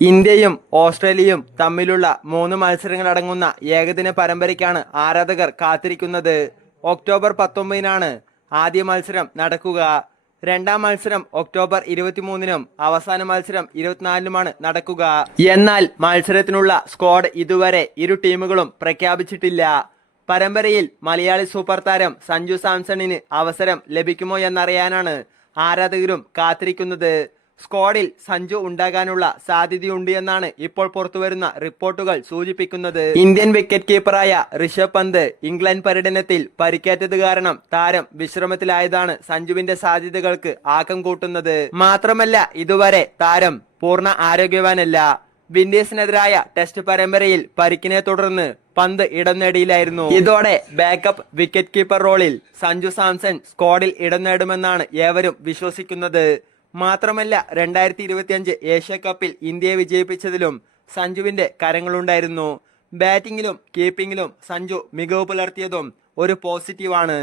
ഇന്ത്യയും ഓസ്ട്രേലിയയും തമ്മിലുള്ള മൂന്ന് മത്സരങ്ങളടങ്ങുന്ന ഏകദിന പരമ്പരയ്ക്കാണ് ആരാധകർ കാത്തിരിക്കുന്നത്. ഒക്ടോബർ പത്തൊമ്പതിനാണ് ആദ്യ മത്സരം നടക്കുക. രണ്ടാം മത്സരം ഒക്ടോബർ ഇരുപത്തിമൂന്നിനും അവസാന മത്സരം ഇരുപത്തിനാലിനുമാണ് നടക്കുക. എന്നാൽ മത്സരത്തിനുള്ള സ്ക്വാഡ് ഇതുവരെ ഇരു ടീമുകളും പ്രഖ്യാപിച്ചിട്ടില്ല. പരമ്പരയിൽ മലയാളി സൂപ്പർ താരം സഞ്ജു സാംസണിന് അവസരം ലഭിക്കുമോ എന്നറിയാനാണ് ആരാധകരും കാത്തിരിക്കുന്നത്. സ്ക്വാഡിൽ സഞ്ജു ഉണ്ടാകാനുള്ള സാധ്യതയുണ്ട് എന്നാണ് ഇപ്പോൾ പുറത്തുവരുന്ന റിപ്പോർട്ടുകൾ സൂചിപ്പിക്കുന്നത്. Indian wicket കീപ്പറായ Rishabh Pant England പര്യടനത്തിൽ പരിക്കേറ്റത് കാരണം താരം വിശ്രമത്തിലായതാണ് സഞ്ജുവിന്റെ സാധ്യതകൾക്ക് ആക്കം കൂട്ടുന്നത്. മാത്രമല്ല ഇതുവരെ താരം പൂർണ ആരോഗ്യവാനല്ല. വിൻഡീസിനെതിരായ ടെസ്റ്റ് പരമ്പരയിൽ പരിക്കിനെ തുടർന്ന് പന്ത് ഇടം നേടിയില്ലായിരുന്നു. ഇതോടെ ബാക്കപ്പ് വിക്കറ്റ് കീപ്പർ റോളിൽ സഞ്ജു സാംസൺ സ്ക്വാഡിൽ ഇടം നേടുമെന്നാണ് ഏവരും വിശ്വസിക്കുന്നത്. മാത്രമല്ല രണ്ടായിരത്തി ഇരുപത്തിയഞ്ച് ഏഷ്യ കപ്പിൽ ഇന്ത്യയെ വിജയിപ്പിച്ചതിലും സഞ്ജുവിന്റെ കരങ്ങളുണ്ടായിരുന്നു. ബാറ്റിംഗിലും കീപ്പിംഗിലും സഞ്ജു മികവ് പുലർത്തിയതും ഒരു പോസിറ്റീവാണ്.